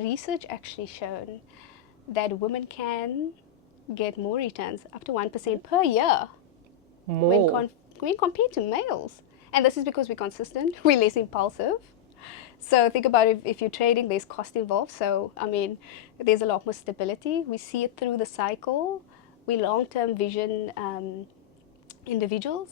research actually shown that women can get more returns, up to 1% per year, More. when compared to males. And this is because we're consistent, we're less impulsive. So think about if you're trading, there's cost involved. So, I mean, there's a lot more stability. We see it through the cycle. We long-term vision individuals.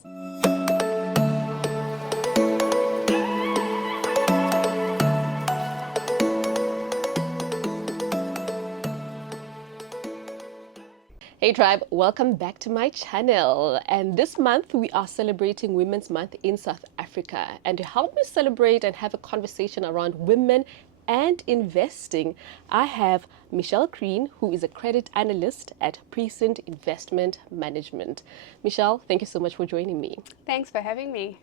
Hey tribe, welcome back to my channel. And this month we are celebrating Women's Month in South Africa. And to help me celebrate and have a conversation around women and investing, I have Michelle Green, who is a credit analyst at Prescient Investment Management. Michelle, thank you so much for joining me. Thanks for having me.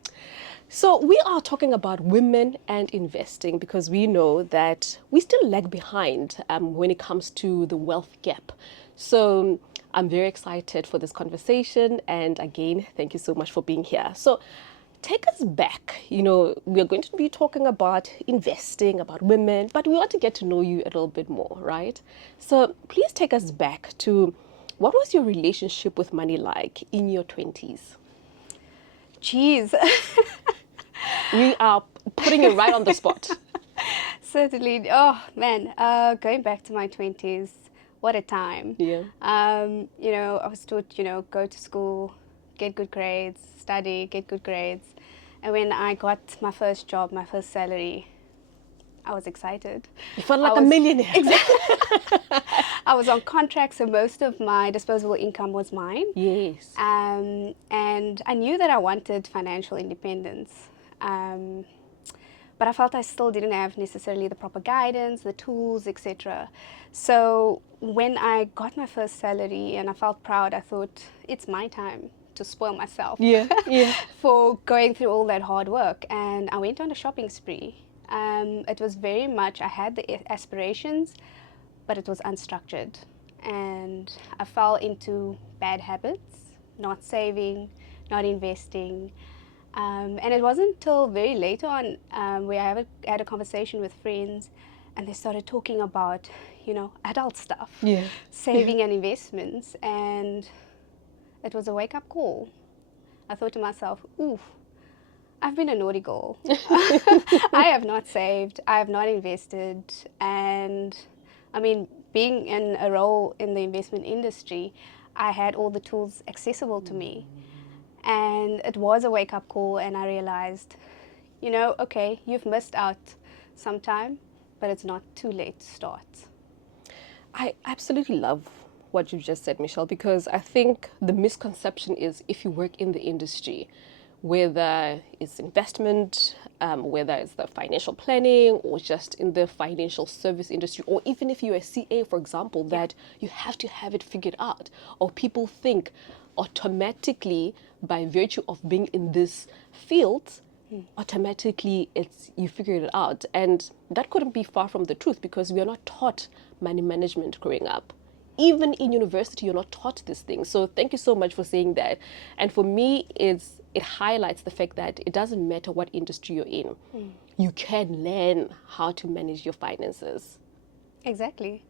So we are talking about women and investing because we know that we still lag behind when it comes to the wealth gap. So I'm very excited for this conversation. And again, thank you so much for being here. So take us back. You know, we're going to be talking about investing, about women, but we want to get to know you a little bit more, right? So please take us back to what was your relationship with money like in your 20s? Jeez. We are putting it right on the spot. Certainly. Oh, man. Going back to my 20s, what a time. Yeah. You know, I was taught, go to school, get good grades, study, get good grades. And when I got my first job, my first salary, I was excited. You felt like a millionaire. Exactly. I was on contract, so most of my disposable income was mine. Yes. And I knew that I wanted financial independence. But I felt I still didn't have necessarily the proper guidance, the tools, etc. So when I got my first salary and I felt proud, I thought, it's my time to spoil myself. Yeah, yeah. For going through all that hard work. And I went on a shopping spree. It was very much, I had the aspirations, but it was unstructured. And I fell into bad habits, not saving, not investing. And it wasn't until very later on where I had a conversation with friends and they started talking about, adult stuff, Yeah. saving and investments. And it was a wake-up call. I thought to myself, ooh, I've been a naughty girl. I have not saved, I have not invested. And I mean, being in a role in the investment industry, I had all the tools accessible to me. And it was a wake-up call, and I realized, okay, you've missed out some time, but it's not too late to start. I absolutely love what you just said, Michelle, because I think the misconception is if you work in the industry, whether it's investment, whether it's the financial planning or just in the financial service industry, or even if you're a CA, for example, that you have to have it figured out, or people think automatically by virtue of being in this field, automatically it's you figured it out. And that couldn't be far from the truth because we are not taught money management growing up. Even in university, you're not taught these things. So thank you so much for saying that. And for me, it highlights the fact that it doesn't matter what industry you're in. You can learn how to manage your finances. Exactly.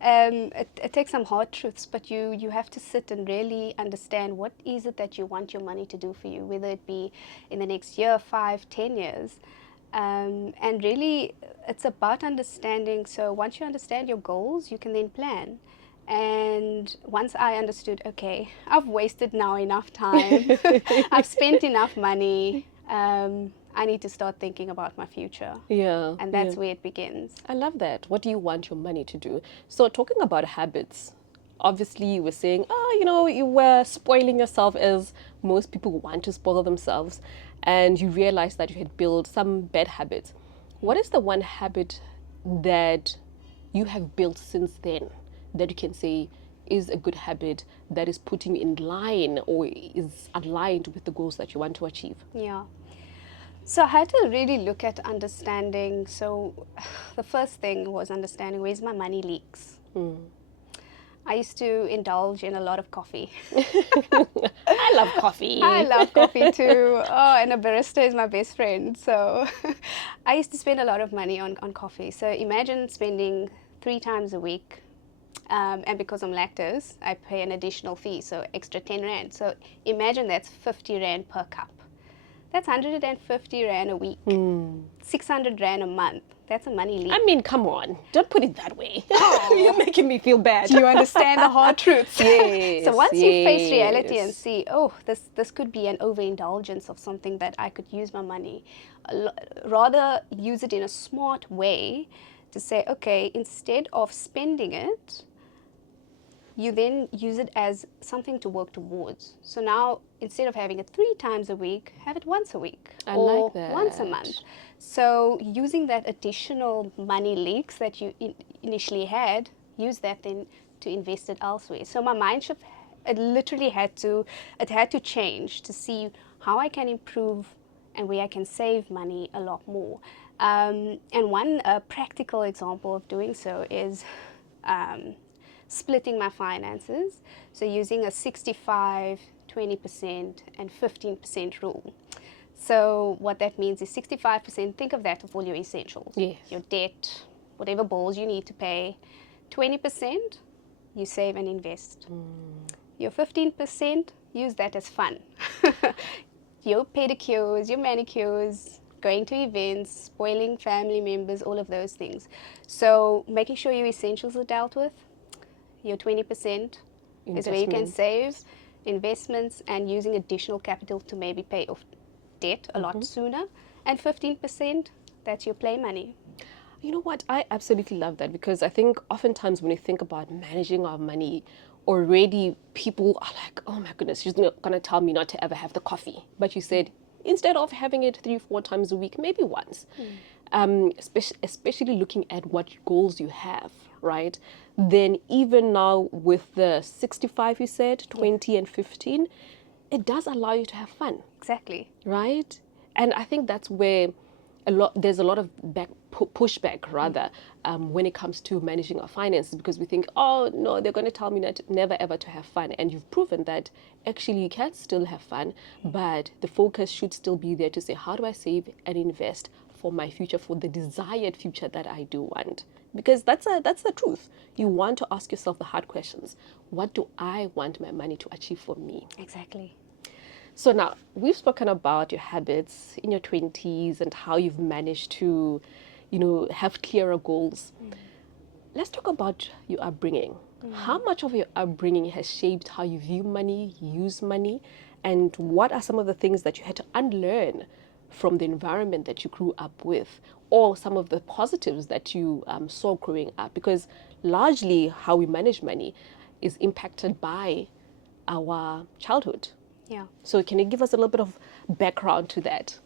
It takes some hard truths, but you have to sit and really understand what is it that you want your money to do for you, whether it be in the next year, 5, 10 years. And really, it's about understanding. So once you understand your goals, you can then plan. And once I understood, okay, I've wasted now enough time, I've spent enough money, I need to start thinking about my future. Yeah. And that's where it begins. I love that. What do you want your money to do? So talking about habits, obviously you were saying, you were spoiling yourself as most people want to spoil themselves. And you realized that you had built some bad habits. What is the one habit that you have built since then that you can say is a good habit that is putting you in line or is aligned with the goals that you want to achieve? Yeah. So I had to really look at understanding. So the first thing was understanding where's my money leaks. I used to indulge in a lot of coffee. I love coffee. I love coffee too. Oh, and a barista is my best friend. So I used to spend a lot of money on coffee. So imagine spending 3 times a week. And because I'm lactose, I pay an additional fee, so extra 10 Rand. So imagine that's 50 Rand per cup. That's 150 Rand a week. 600 Rand a month. That's a money leak. I mean, come on. Don't put it that way. You're making me feel bad. Do you understand the hard truths? Yes. So once you face reality and yes. see, oh, this could be an overindulgence of something that I could use my money, rather use it in a smart way to say, okay, instead of spending it, you then use it as something to work towards. So now, instead of having it 3 times a week, have it once a week or like that. once a month. So using that additional money leaks that you initially had, use that then to invest it elsewhere. So my mind shift, it literally had to change to see how I can improve and where I can save money a lot more. And one practical example of doing so is splitting my finances, so using a 65, 20%, and 15% rule. So what that means is 65%, think of that of all your essentials. Yes. Your debt, whatever bills you need to pay. 20%, you save and invest. Your 15%, use that as fun. Your pedicures, your manicures, going to events, spoiling family members, all of those things. So making sure your essentials are dealt with. Your 20% is where you can save, investments, and using additional capital to maybe pay off debt a lot sooner. And 15%, that's your play money. You know what? I absolutely love that, because I think oftentimes when we think about managing our money, already people are like, oh my goodness, she's not going to tell me not to ever have the coffee. But you said, instead of having it 3-4 times a week, maybe once. Especially looking at what goals you have, right? Then even now with the 65, you said, 20 and 15, it does allow you to have fun. Exactly. Right? And I think that's where there's a lot of pushback rather when it comes to managing our finances, because we think, oh no, they're going to tell me never ever to have fun. And you've proven that actually you can still have fun, but the focus should still be there to say, how do I save and invest for my future, for the desired future that I do want? Because that's the truth. You want to ask yourself the hard questions. What do I want my money to achieve for me? Exactly. So now we've spoken about your habits in your 20s and how you've managed to, have clearer goals. Let's talk about your upbringing. How much of your upbringing has shaped how you view money, use money, and what are some of the things that you had to unlearn from the environment that you grew up with, or some of the positives that you saw growing up? Because largely how we manage money is impacted by our childhood. Yeah. So can you give us a little bit of background to that?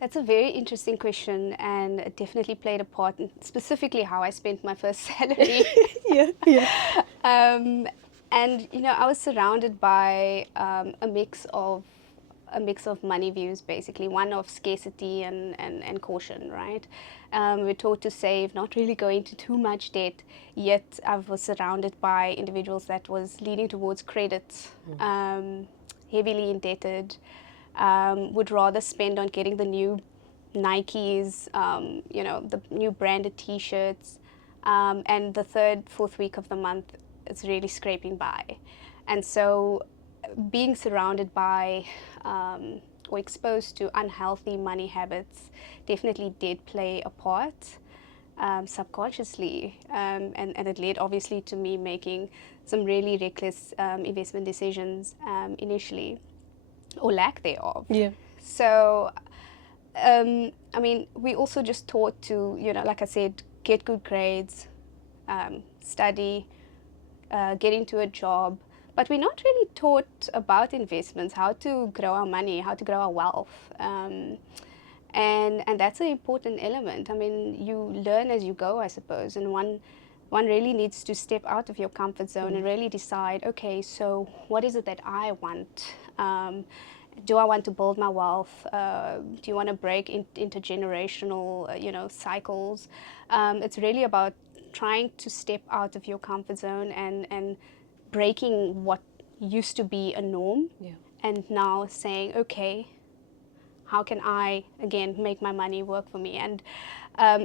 That's a very interesting question, and it definitely played a part in specifically how I spent my first salary. Yeah. And I was surrounded by a mix of money views, basically one of scarcity and caution, right? We're taught to save, not really go into too much debt, yet I was surrounded by individuals that was leaning towards credit, heavily indebted, would rather spend on getting the new Nikes, the new branded T-shirts, and the third, fourth week of the month, it's really scraping by. And so being surrounded by or exposed to unhealthy money habits definitely did play a part subconsciously, and it led obviously to me making some really reckless investment decisions initially, or lack thereof. Yeah. So we also just taught to, like I said, get good grades, study, get into a job, but we're not really taught about investments, how to grow our money, how to grow our wealth. And that's an important element. I mean, you learn as you go, I suppose, and one really needs to step out of your comfort zone and really decide, okay, so what is it that I want? Do I want to build my wealth? Do you want to break intergenerational, cycles? It's really about trying to step out of your comfort zone and breaking what used to be a norm, and now saying, okay, how can I, again, make my money work for me? And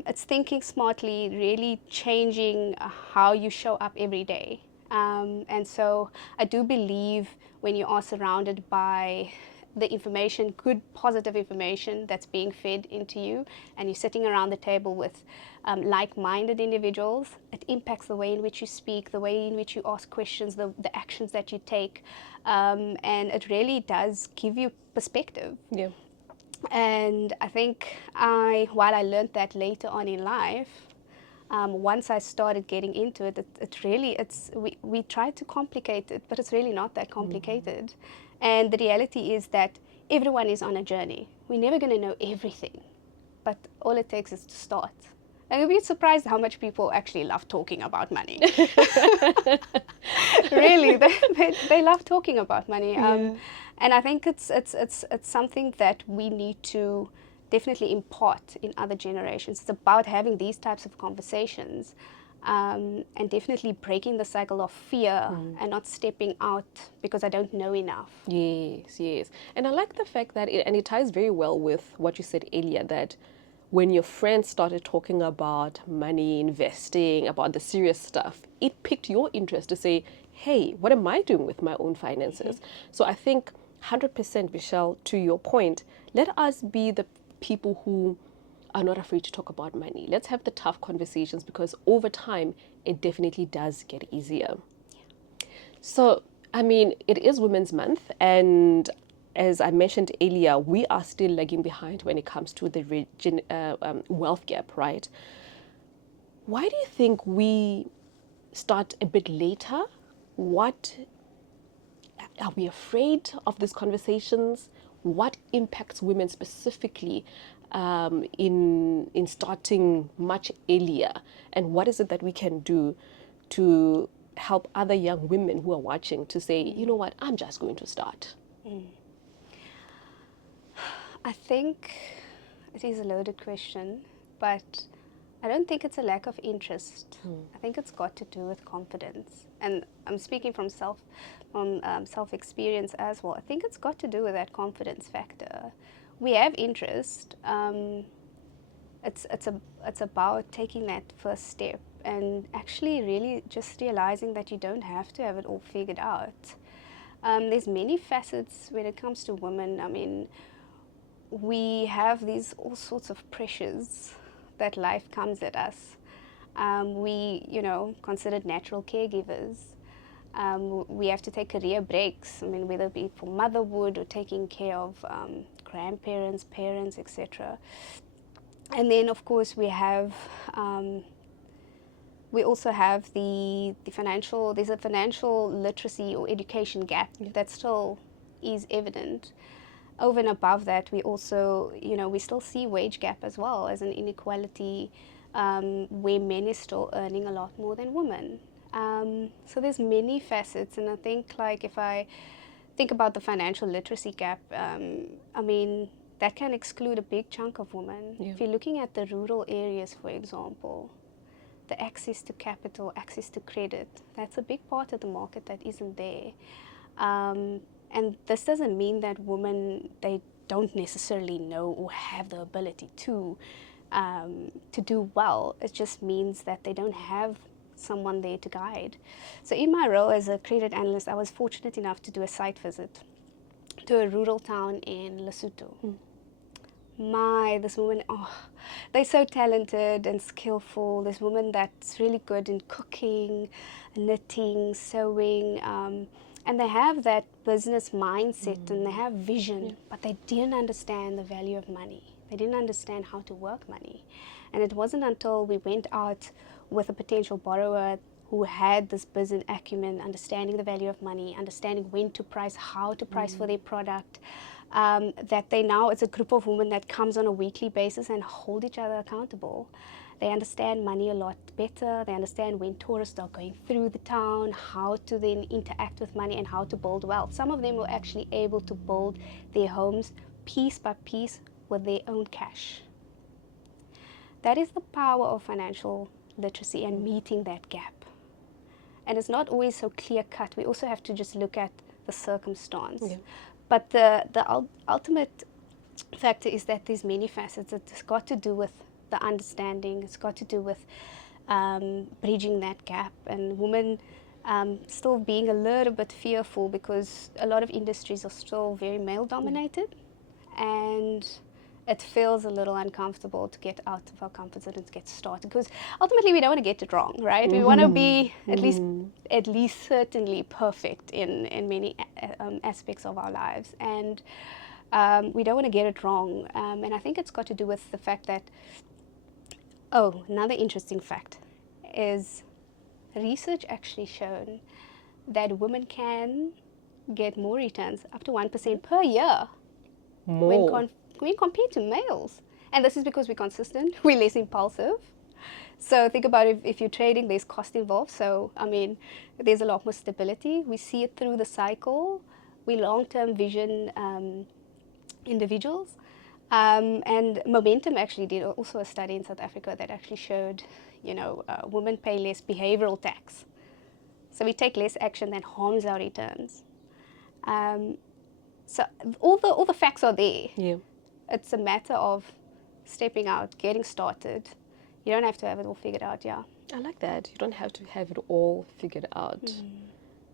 it's thinking smartly, really changing how you show up every day. And so I do believe when you are surrounded by the information, good, positive information that's being fed into you, and you're sitting around the table with like-minded individuals, it impacts the way in which you speak, the way in which you ask questions, the actions that you take, and it really does give you perspective. Yeah. And I think while I learned that later on in life, once I started getting into it, we try to complicate it, but it's really not that complicated. And the reality is that everyone is on a journey. We're never going to know everything, but all it takes is to start. And you'll be surprised how much people actually love talking about money. Really, they love talking about money. And I think it's something that we need to definitely impart in other generations. It's about having these types of conversations, and definitely breaking the cycle of fear and not stepping out because I don't know enough. Yes, yes. And I like the fact that, it ties very well with what you said earlier, that when your friends started talking about money, investing, about the serious stuff, it piqued your interest to say, hey, what am I doing with my own finances? So I think 100%, Michelle, to your point, let us be the people who are not afraid to talk about money. Let's have the tough conversations, because over time, it definitely does get easier. So, I mean, it is Women's Month, and as I mentioned earlier, we are still lagging behind when it comes to the wealth gap, right? Why do you think we start a bit later? What are we afraid of these conversations? What impacts women specifically in starting much earlier? And what is it that we can do to help other young women who are watching to say, you know what, I'm just going to start? I think it is a loaded question, but I don't think it's a lack of interest. I think it's got to do with confidence. And I'm speaking from self-experience as well. I think it's got to do with that confidence factor. We have interest. It's about taking that first step and actually really just realizing that you don't have to have it all figured out. There's many facets when it comes to women. I mean, we have these all sorts of pressures that life comes at us. We, considered natural caregivers. We have to take career breaks. I mean, whether it be for motherhood or taking care of grandparents, parents, etc. And then, of course, we also have the financial. There's a financial literacy or education gap that still is evident. Over and above that, we also, we still see wage gap as well as an inequality where men is still earning a lot more than women. So there's many facets, and I think, like, if I think about the financial literacy gap, I mean, that can exclude a big chunk of women. Yeah. If you're looking at the rural areas, for example, the access to capital, access to credit, that's a big part of the market that isn't there. And this doesn't mean that women, they don't necessarily know or have the ability to do well. It just means that they don't have someone there to guide. So in my role as a credit analyst, I was fortunate enough to do a site visit to a rural town in Lesotho. This woman, they're so talented and skillful. This woman that's really good in cooking, knitting, sewing, and they have that business mindset and they have vision, but they didn't understand the value of money. They didn't understand how to work money. And it wasn't until we went out with a potential borrower who had this business acumen, understanding the value of money, understanding when to price, how to price for their product, that they now, it's a group of women that comes on a weekly basis and hold each other accountable. They understand money a lot better. They understand when tourists are going through the town, how to then interact with money and how to build wealth. Some of them were actually able to build their homes piece by piece with their own cash. That is the power of financial literacy and meeting that gap. And it's not always so clear cut. We also have to just look at the circumstance. Yeah. But the ultimate factor is that there's many facets. It's got to do with the understanding. It's got to do with bridging that gap, and women still being a little bit fearful because a lot of industries are still very male dominated, and it feels a little uncomfortable to get out of our comfort zone and to get started, because ultimately we don't want to get it wrong, right? We want to be at least certainly perfect in many aspects of our lives, and we don't want to get it wrong. And I think it's got to do with the fact that, another interesting fact is research actually shown that women can get more returns, up to 1% per year, More. when compared to males. And this is because we're consistent, we're less impulsive. So think about if you're trading, there's cost involved. So, I mean, there's a lot more stability. We see it through the cycle. We long-term vision individuals. And Momentum actually did also a study in South Africa that actually showed, women pay less behavioral tax. So we take less action that harms our returns. So all the facts are there. Yeah. It's a matter of stepping out, getting started. You don't have to have it all figured out, yeah. I like that. You don't have to have it all figured out.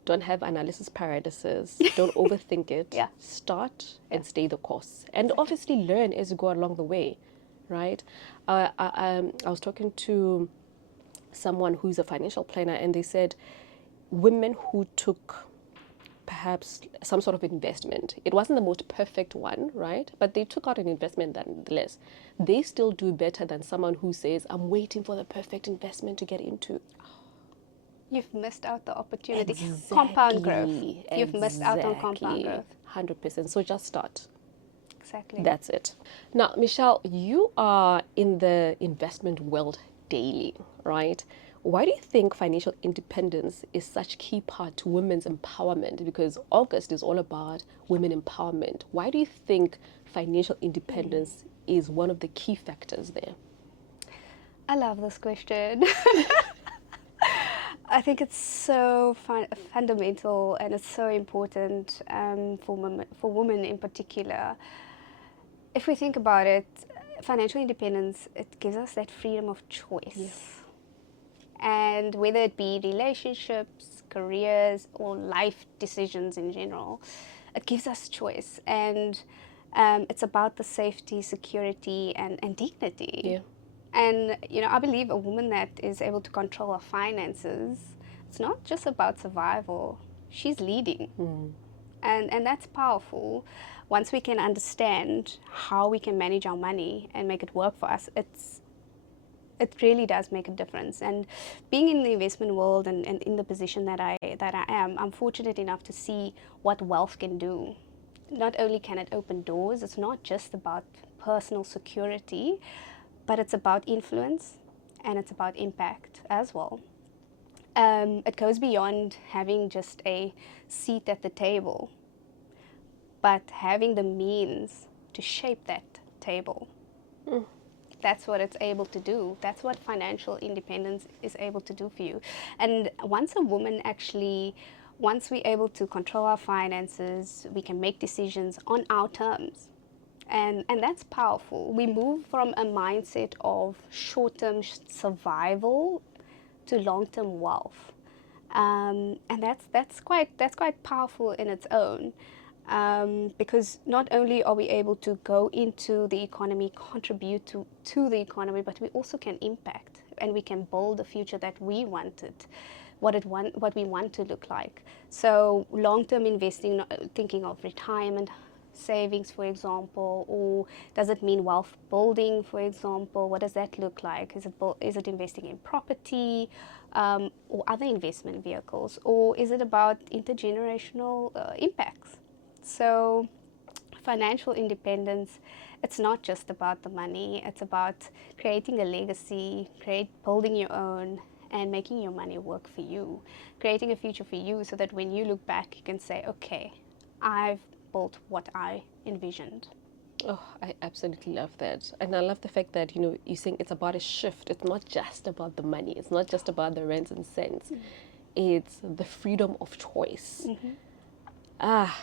Don't have analysis paralysis. Don't overthink it. Yeah. Start and stay the course. And obviously learn as you go along the way, right? I was talking to someone who's a financial planner, and they said women who took perhaps some sort of investment, it wasn't the most perfect one, right? But they took out an investment nonetheless. They still do better than someone who says, I'm waiting for the perfect investment to get into. You've missed out the opportunity. Exactly. Compound growth. You've missed out on compound growth. 100%. So just start. Exactly. That's it. Now, Michelle, you are in the investment world daily, right? Why do you think financial independence is such a key part to women's empowerment? Because August is all about women empowerment. Why do you think financial independence is one of the key factors there? I love this question. I think it's so fundamental, and it's so important for women in particular. If we think about it, financial independence, it gives us that freedom of choice. Yes. And whether it be relationships, careers, or life decisions in general, it gives us choice. And it's about the safety, security, and dignity. Yeah. And, I believe a woman that is able to control her finances, it's not just about survival. She's leading. And that's powerful. Once we can understand how we can manage our money and make it work for us, it really does make a difference. And being in the investment world and in the position that I am, I'm fortunate enough to see what wealth can do. Not only can it open doors, it's not just about personal security, but it's about influence and it's about impact as well. It goes beyond having just a seat at the table, but having the means to shape that table. That's what it's able to do. That's what financial independence is able to do for you. And once we're able to control our finances, we can make decisions on our terms. And that's powerful. We move from a mindset of short-term survival to long-term wealth, and that's quite powerful in its own, because not only are we able to go into the economy, contribute to the economy, but we also can impact, and we can build the future that we wanted, what we want to look like. So long-term investing, thinking of retirement savings, for example, or does it mean wealth building, for example? What does that look like? Is it investing in property or other investment vehicles, or is it about intergenerational impacts? So financial independence, it's not just about the money. It's about creating a legacy, building your own, and making your money work for you, creating a future for you, so that when you look back, you can say, okay, I've built what I envisioned. Oh, I absolutely love that. And I love the fact that, you're saying it's about a shift. It's not just about the money. It's not just about the rents and cents. It's the freedom of choice. Ah,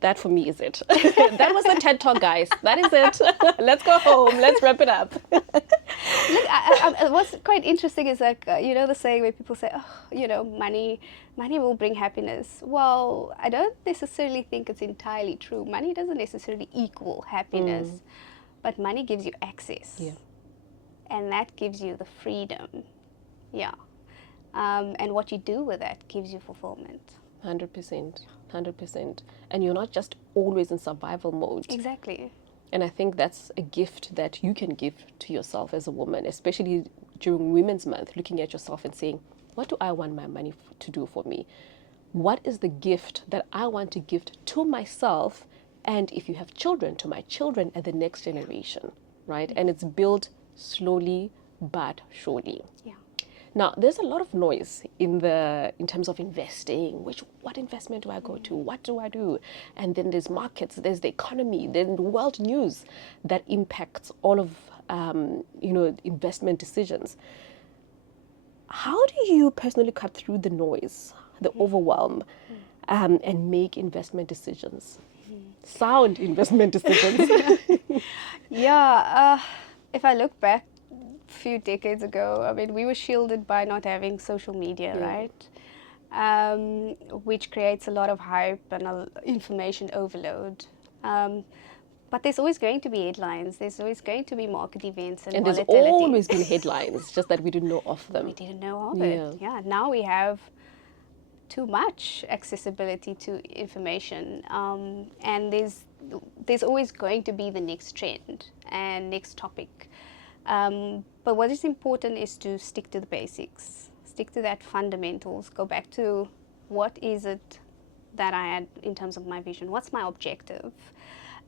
that for me is it. That was the TED Talk, guys. That is it. Let's go home. Let's wrap it up. Look, what's quite interesting is like, the saying where people say, oh, money will bring happiness. Well, I don't necessarily think it's entirely true. Money doesn't necessarily equal happiness, but money gives you access. Yeah. And that gives you the freedom. Yeah. And what you do with that gives you fulfillment. 100%. 100%. And you're not just always in survival mode. Exactly. And I think that's a gift that you can give to yourself as a woman, especially during Women's Month, looking at yourself and saying, what do I want my money to do for me? What is the gift that I want to give to myself? And if you have children, to my children and the next generation, right? And it's built slowly but surely. Yeah. Now, there's a lot of noise in terms of investing. What investment do I go to? What do I do? And then there's markets, there's the economy, then the world news that impacts all of investment decisions. How do you personally cut through the noise, the overwhelm, and make investment decisions? Sound investment decisions. Yeah. If I look back few decades ago, I mean, we were shielded by not having social media, right? Which creates a lot of hype and information overload. But there's always going to be headlines. There's always going to be market events and there's volatility. always been headlines, just that we didn't know of them. We didn't know of it. Yeah. Now we have too much accessibility to information, and there's always going to be the next trend and next topic. But what is important is to stick to the basics, stick to that fundamentals, go back to what is it that I had in terms of my vision, what's my objective.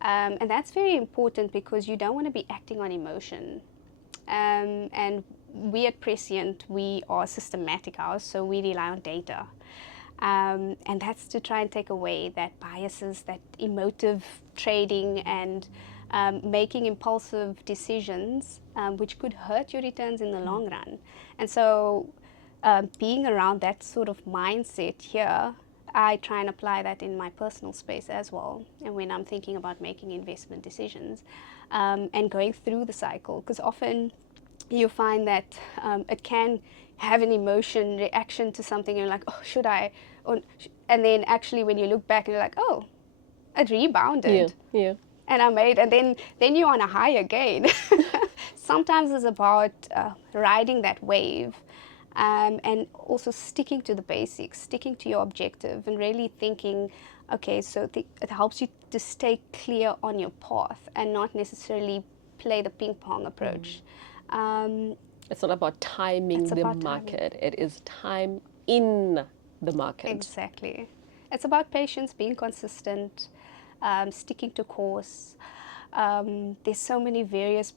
And that's very important because you don't want to be acting on emotion. And we at Prescient, we are a systematic house, so we rely on data. And that's to try and take away that biases, that emotive trading and making impulsive decisions, which could hurt your returns in the long run. And so being around that sort of mindset here, I try and apply that in my personal space as well. And when I'm thinking about making investment decisions and going through the cycle, because often you find that it can have an emotion reaction to something. You're like, oh, should I? And then actually when you look back, you're like, oh, it rebounded. Yeah. And then you're on a high again. Sometimes it's about riding that wave and also sticking to the basics, sticking to your objective and really thinking, okay, so it helps you to stay clear on your path and not necessarily play the ping pong approach. It's not about timing the market. It is time in the market. Exactly. It's about patience, being consistent, sticking to course. There's so many various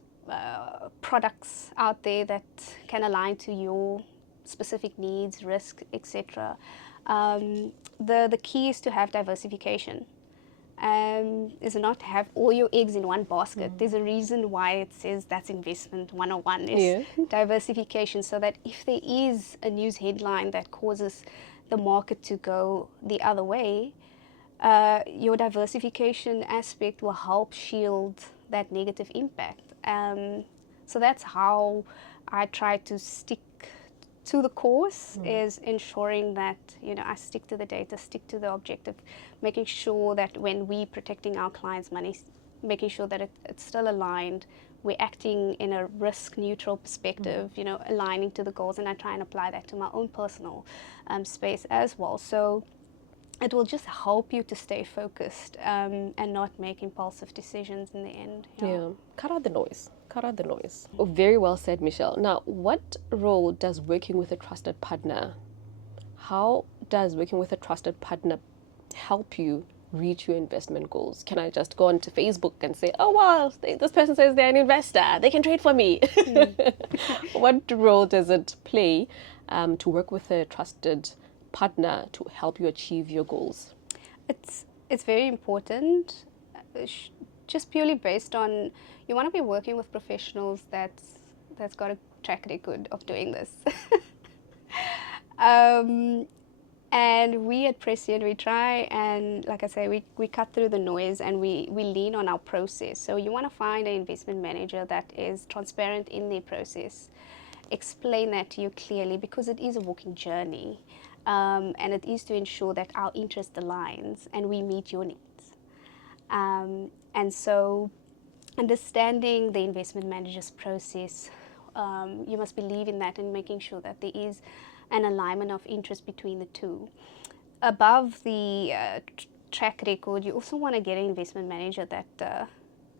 products out there that can align to your specific needs, risk, etc. The key is to have diversification. Is not to have all your eggs in one basket. There's a reason why it says that's investment 101 is diversification, so that if there is a news headline that causes the market to go the other way, your diversification aspect will help shield that negative impact. So that's how I try to stick to the course, is ensuring that I stick to the data, stick to the objective, making sure that when we protecting our clients' money, making sure that it's still aligned. We're acting in a risk neutral perspective, aligning to the goals, and I try and apply that to my own personal space as well. So it will just help you to stay focused and not make impulsive decisions in the end. Yeah. Cut out the noise. Cut out the noise. Oh, very well said, Michelle. Now, what role does working with a trusted partner, how does working with a trusted partner help you reach your investment goals? Can I just go onto Facebook and say, oh, well, this person says they're an investor, they can trade for me? What role does it play to work with a trusted partner to help you achieve your goals? It's very important. just purely based on, you want to be working with professionals that's got a track record of doing this. um, and we at Prescient, we try and, like I say, we cut through the noise and we lean on our process. So you want to find an investment manager that is transparent in their process. Explain that to you clearly, because it is a walking journey. And it is to ensure that our interest aligns and we meet your needs. And so understanding the investment manager's process, you must believe in that and making sure that there is an alignment of interest between the two. Above the track record, you also want to get an investment manager that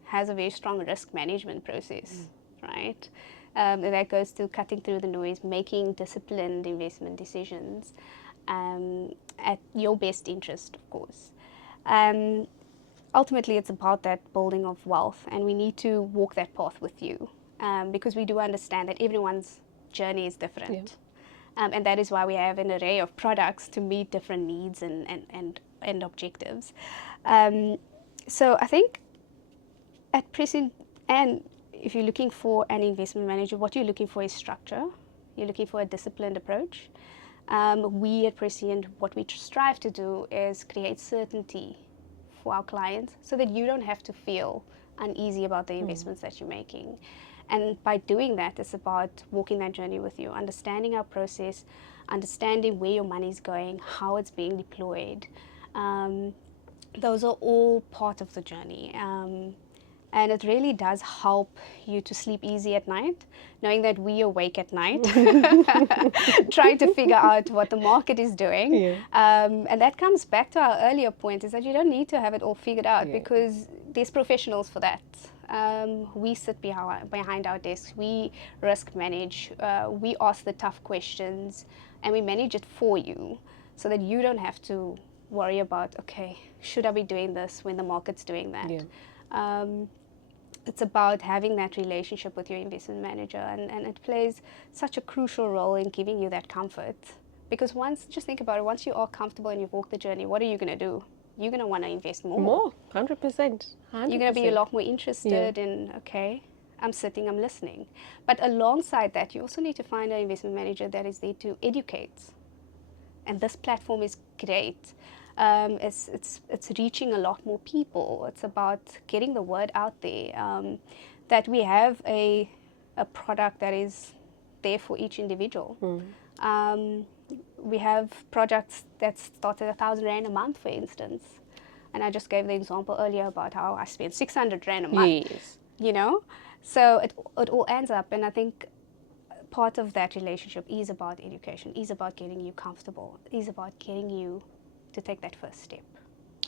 has a very strong risk management process, right? That goes to cutting through the noise, making disciplined investment decisions at your best interest, of course. Ultimately, it's about that building of wealth, and we need to walk that path with you, because we do understand that everyone's journey is different. Yeah. And that is why we have an array of products to meet different needs and objectives. So I think at Prescient, and if you're looking for an investment manager, what you're looking for is structure. You're looking for a disciplined approach. We at Prescient, what we strive to do is create certainty for our clients so that you don't have to feel uneasy about the investments that you're making. And by doing that, it's about walking that journey with you, understanding our process, understanding where your money is going, how it's being deployed. Those are all part of the journey. And it really does help you to sleep easy at night, knowing that we awake at night, trying to figure out what the market is doing. Yeah. And that comes back to our earlier point, is that you don't need to have it all figured out, because there's professionals for that. We sit behind our desks, we risk manage, we ask the tough questions, and we manage it for you so that you don't have to worry about, okay, should I be doing this when the market's doing that? Yeah. It's about having that relationship with your investment manager, and it plays such a crucial role in giving you that comfort. Because just think about it, once you are comfortable and you've walked the journey, what are you going to do? You're going to want to invest more. More, 100%. You're going to be a lot more interested in, okay, I'm sitting, I'm listening. But alongside that, you also need to find an investment manager that is there to educate. And this platform is great. It's reaching a lot more people. It's about getting the word out there, that we have a product that is there for each individual. We have projects that start at 1,000 Rand a month, for instance. And I just gave the example earlier about how I spent 600 Rand a month. Yes. You know? So it all ends up, and I think part of that relationship is about education, is about getting you comfortable, is about getting you to take that first step.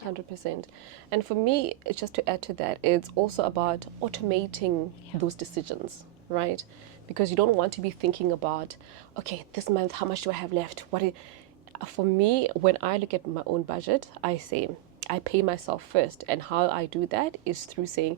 100%. And for me, just to add to that, it's also about automating those decisions, right? Because you don't want to be thinking about, okay, this month, how much do I have left? For me, when I look at my own budget, I say, I pay myself first. And how I do that is through saying,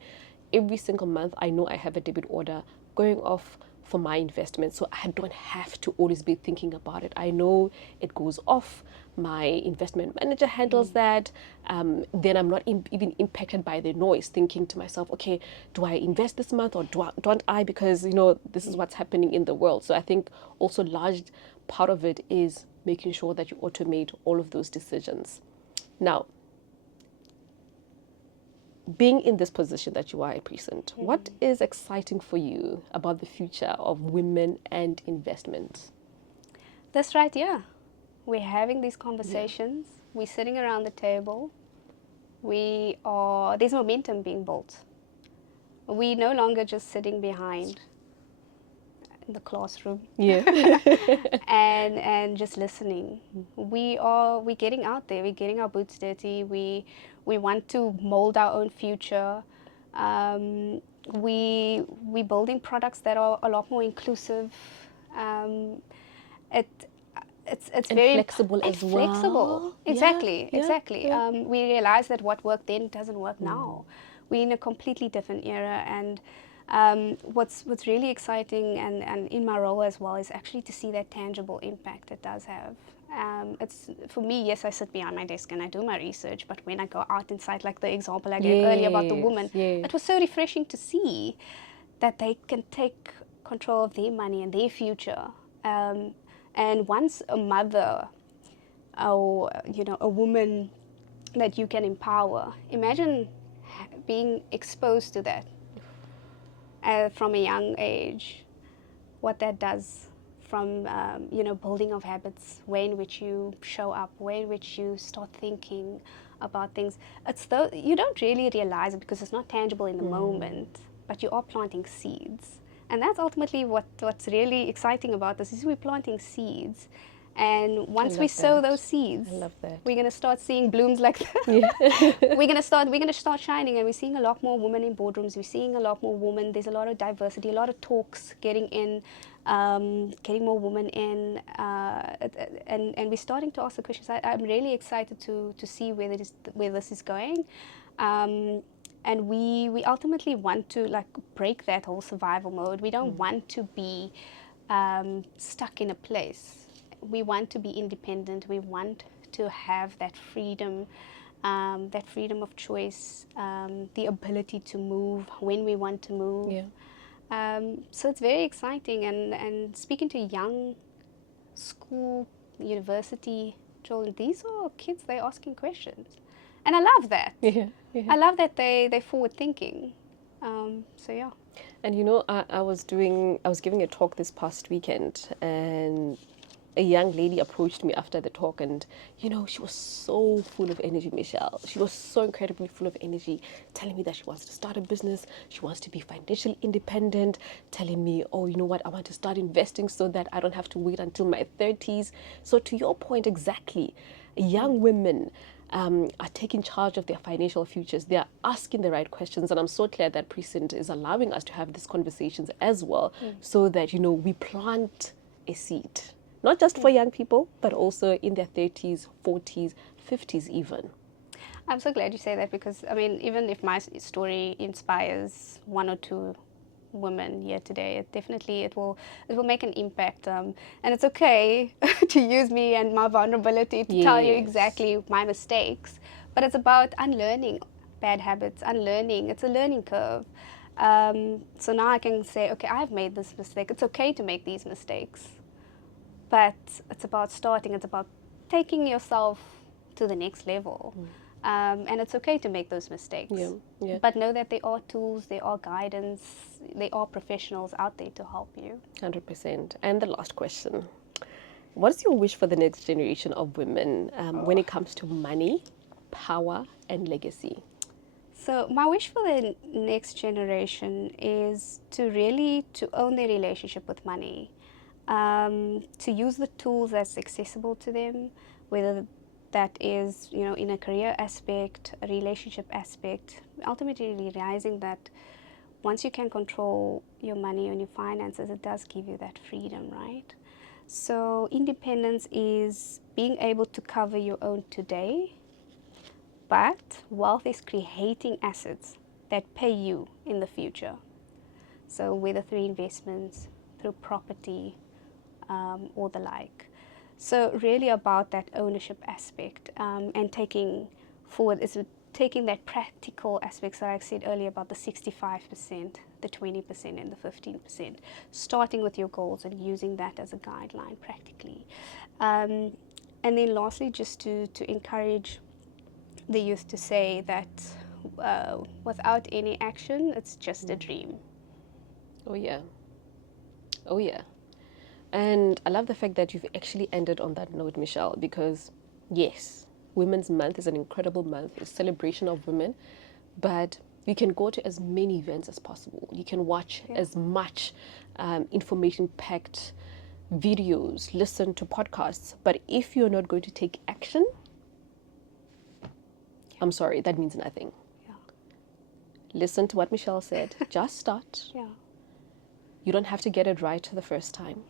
every single month, I know I have a debit order going off for my investment, so I don't have to always be thinking about it. I know it goes off, my investment manager handles that, then I'm not even impacted by the noise, thinking to myself, okay, do I invest this month or don't I, because this is what's happening in the world. So I think also large part of it is making sure that you automate all of those decisions. Now, being in this position that you are at Prescient, what is exciting for you about the future of women and investment? That's right, yeah. We're having these conversations. We're sitting around the table. There's momentum being built. We're no longer just sitting behind in the classroom. Yeah. and just listening. We're getting out there. We're getting our boots dirty. We want to mold our own future. We're building products that are a lot more inclusive. It's very flexible as well. Flexible, exactly. Yeah. We realize that what worked then doesn't work now. We're in a completely different era, and What's really exciting and in my role as well is actually to see that tangible impact it does have. It's for me, yes, I sit behind my desk and I do my research, but when I go out inside, like the example I gave earlier about the woman, it was so refreshing to see that they can take control of their money and their future. And once a mother or a woman that you can empower, imagine being exposed to that from a young age, what that does from building of habits, way in which you show up, way in which you start thinking about things. It's though you don't really realize it because it's not tangible in the moment, but you are planting seeds. And that's ultimately what's really exciting about this is we're planting seeds. And once we sow those seeds, we're going to start seeing blooms like that. Yeah. We're going to start shining, and we're seeing a lot more women in boardrooms. We're seeing a lot more women. There's a lot of diversity, a lot of talks getting in, getting more women in, and we're starting to ask the questions. I'm really excited to see where this is going. And we ultimately want to break that whole survival mode. We don't want to be stuck in a place. We want to be independent. We want to have that freedom of choice, the ability to move when we want to move. Yeah. So it's very exciting. And speaking to young school, university children, these are kids, they're asking questions. And I love that. Yeah. I love that they're forward thinking. So yeah. And I was giving a talk this past weekend, and a young lady approached me after the talk, and she was so full of energy, Michelle. She was so incredibly full of energy, telling me that she wants to start a business, she wants to be financially independent, telling me, oh, you know what, I want to start investing so that I don't have to wait until my 30s. So to your point, exactly, young women are taking charge of their financial futures. They are asking the right questions, and I'm so glad that Prescient is allowing us to have these conversations as well, so that we plant a seed, not just for young people, but also in their 30s, 40s, 50s even. I'm so glad you say that, because even if my story inspires one or two women here today, it will make an impact, and it's okay to use me and my vulnerability to tell you exactly my mistakes, but it's about unlearning bad habits, unlearning. It's a learning curve. So now I can say, okay, I've made this mistake. It's okay to make these mistakes, but it's about starting. It's about taking yourself to the next level. And it's okay to make those mistakes. But know that there are tools, there are guidance, there are professionals out there to help you. 100%. And the last question. What is your wish for the next generation of women when it comes to money, power, and legacy? So my wish for the next generation is to own their relationship with money, to use the tools that's accessible to them, whether that is, in a career aspect, a relationship aspect, ultimately realizing that once you can control your money and your finances, it does give you that freedom, right? So independence is being able to cover your own today, but wealth is creating assets that pay you in the future. So whether through investments, through property, or the like. So really about that ownership aspect, and taking that practical aspects that I said earlier about the 65%, the 20%, and the 15%, starting with your goals and using that as a guideline practically. And then lastly, just to encourage the youth to say that without any action, it's just a dream. Oh yeah. Oh yeah. And I love the fact that you've actually ended on that note, Michelle, because yes, Women's Month is an incredible month, it's a celebration of women, but you can go to as many events as possible. You can watch as much information-packed videos, listen to podcasts, but if you're not going to take action, I'm sorry, that means nothing. Yeah. Listen to what Michelle said. Just start. Yeah. You don't have to get it right the first time.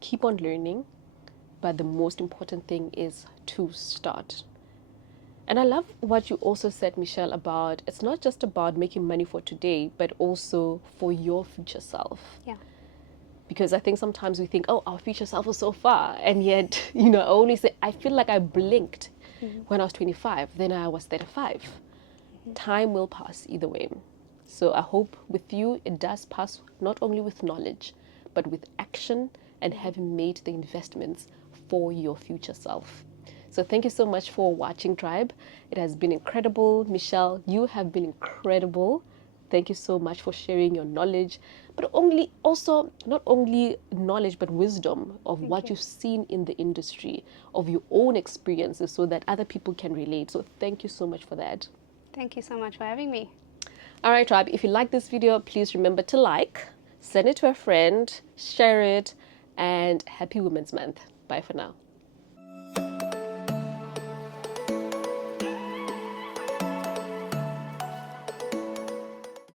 Keep on learning, but the most important thing is to start. And I love what you also said, Michelle, about it's not just about making money for today, but also for your future self. Yeah. Because I think sometimes we think, oh, our future self is so far. And yet, you know, I only say, I feel like I blinked when I was 25, then I was 35. Time will pass either way. So I hope with you, it does pass not only with knowledge, but with action and having made the investments for your future self. So thank you so much for watching, Tribe. It has been incredible. Michelle, you have been incredible. Thank you so much for sharing your knowledge, but also not only knowledge, but wisdom of what you've seen in the industry, of your own experiences, so that other people can relate. So thank you so much for that. Thank you so much for having me. All right, Tribe, if you like this video, please remember to like, send it to a friend, share it, and happy Women's Month. Bye for now.